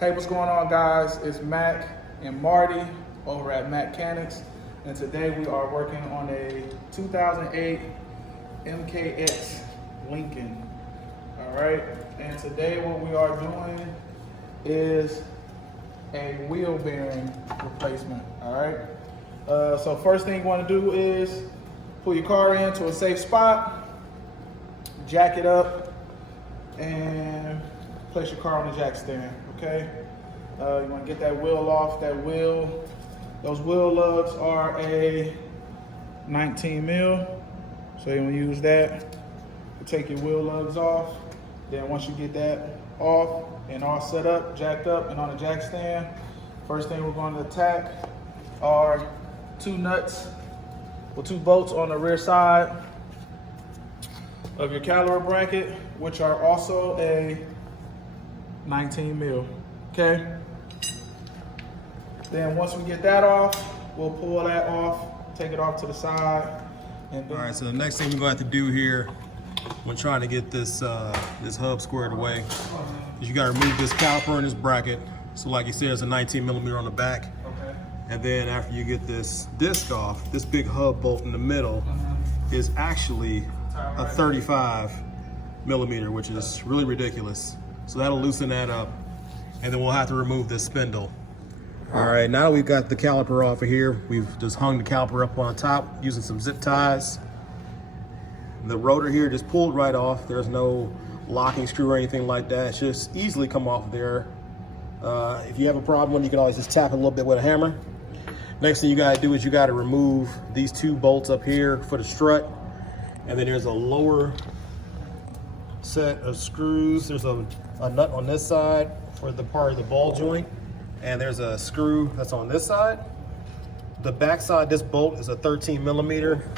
Hey, what's going on, guys? It's Mac and Marty over at MKX, and today we are working on a 2008 MKX Lincoln. All right, and today what we are doing is a wheel bearing replacement. All right, so first thing you want to do is pull your car into a safe spot, jack it up, and place your car on the jack stand. Okay, you want to get that wheel off. Those wheel lugs are a 19 mil, so you want to use that to take your wheel lugs off. Then once you get that off and all set up, jacked up and on a jack stand, first thing we're going to attack are two bolts on the rear side of your caliper bracket, which are also a 19 mil. Okay. Then once we get that off, we'll pull that off, take it off to the side. And all right, so the next thing we're going to have to do here when trying to get this this hub squared away is you got to remove this caliper and this bracket. So like you said, it's a 19 millimeter on the back. Okay. And then after you get this disc off, this big hub bolt in the middle is actually a 35 millimeter, which is really ridiculous. So that'll loosen that up. And then we'll have to remove this spindle. All right, now we've got the caliper off of here. We've just hung the caliper up on top using some zip ties. The rotor here just pulled right off. There's no locking screw or anything like that. It's just easily come off there. If you have a problem, you can always just tap it a little bit with a hammer. Next thing you gotta do is you gotta remove these two bolts up here for the strut. And then there's a lower set of screws. There's a nut on this side for the part of the ball joint, and there's a screw that's on this side. The back side, this bolt is a 13 millimeter.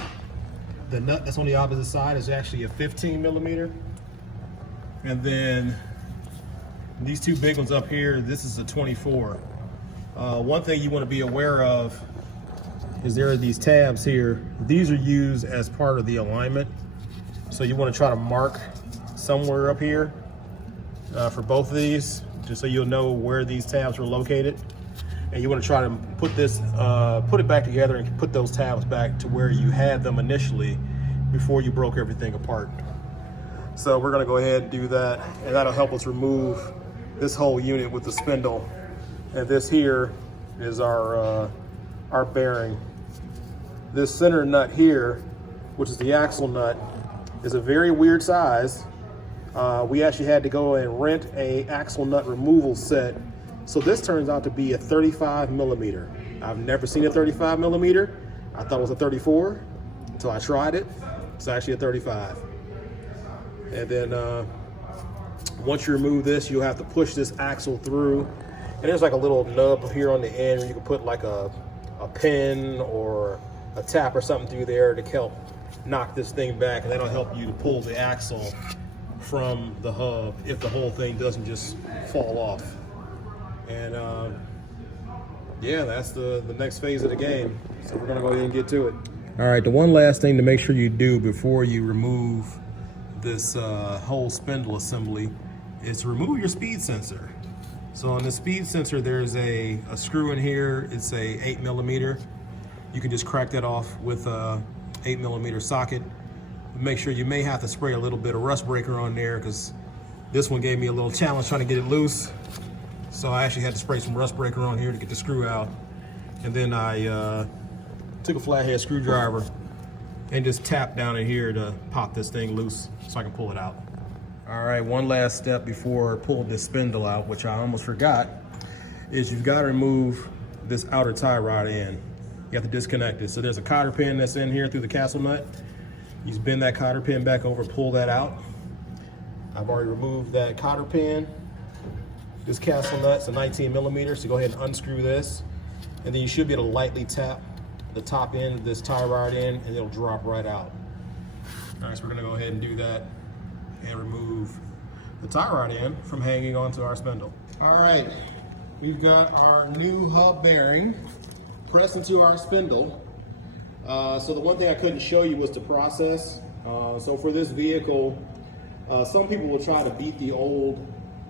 The nut that's on the opposite side is actually a 15 millimeter. And then these two big ones up here, this is a 24. One thing you want to be aware of is there are these tabs here. These are used as part of the alignment. So you want to try to mark somewhere up here for both of these, just so you'll know where these tabs are located. And you want to try to put it back together and put those tabs back to where you had them initially before you broke everything apart. So we're going to go ahead and do that, and that'll help us remove this whole unit with the spindle. And this here is our bearing. This center nut here, which is the axle nut, is a very weird size. We actually had to go and rent a axle nut removal set. So this turns out to be a 35 millimeter. I've never seen a 35 millimeter. I thought it was a 34 until I tried it. It's actually a 35. And then once you remove this, you'll have to push this axle through. And there's like a little nub here on the end where you can put like a pin or a tap or something through there to help knock this thing back, and that'll help you to pull the axle from the hub if the whole thing doesn't just fall off. And yeah, that's the next phase of the game. So we're gonna go ahead and get to it. All right, the one last thing to make sure you do before you remove this whole spindle assembly is to remove your speed sensor. So on the speed sensor, there's a screw in here. It's a 8 millimeter. You can just crack that off with a 8 millimeter socket. Make sure you may have to spray a little bit of rust breaker on there, because this one gave me a little challenge trying to get it loose. So I actually had to spray some rust breaker on here to get the screw out. And then I took a flathead screwdriver and just tapped down in here to pop this thing loose so I can pull it out. All right, one last step before pulling this spindle out, which I almost forgot, is you've got to remove this outer tie rod end. You have to disconnect it. So there's a cotter pin that's in here through the castle nut. You just bend that cotter pin back over, pull that out. I've already removed that cotter pin. This castle nut's a 19 millimeter, so go ahead and unscrew this. And then you should be able to lightly tap the top end of this tie rod in, and it'll drop right out. All right, so we're gonna go ahead and do that and remove the tie rod end from hanging onto our spindle. All right, we've got our new hub bearing pressed into our spindle. So the one thing I couldn't show you was the process. So for this vehicle, some people will try to beat the old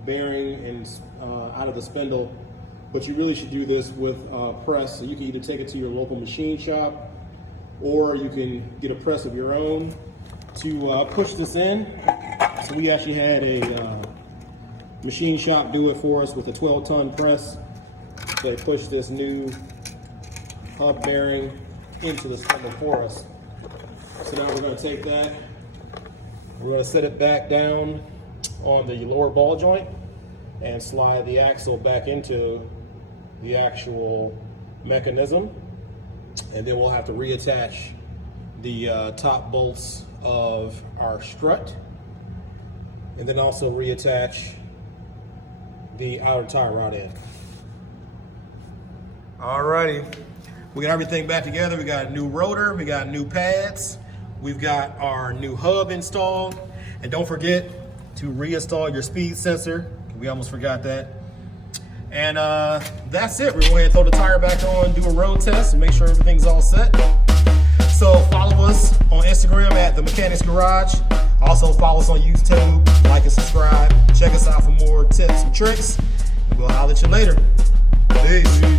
bearing and out of the spindle, but you really should do this with press. So you can either take it to your local machine shop, or you can get a press of your own to push this in. So we actually had a machine shop do it for us with a 12-ton press. So they pushed this new hub bearing into the spindle for us. So now we're going to take that, we're going to set it back down on the lower ball joint and slide the axle back into the actual mechanism, and then we'll have to reattach the top bolts of our strut, and then also reattach the outer tie rod end. Alrighty, we got everything back together. We got a new rotor, we got new pads, we've got our new hub installed, and don't forget to reinstall your speed sensor. We almost forgot that. And that's it. We're going to throw the tire back on, do a road test, and make sure everything's all set. So follow us on Instagram at The Mechanics Garage. Also follow us on YouTube, like and subscribe. Check us out for more tips and tricks. We'll holler at you later. Peace.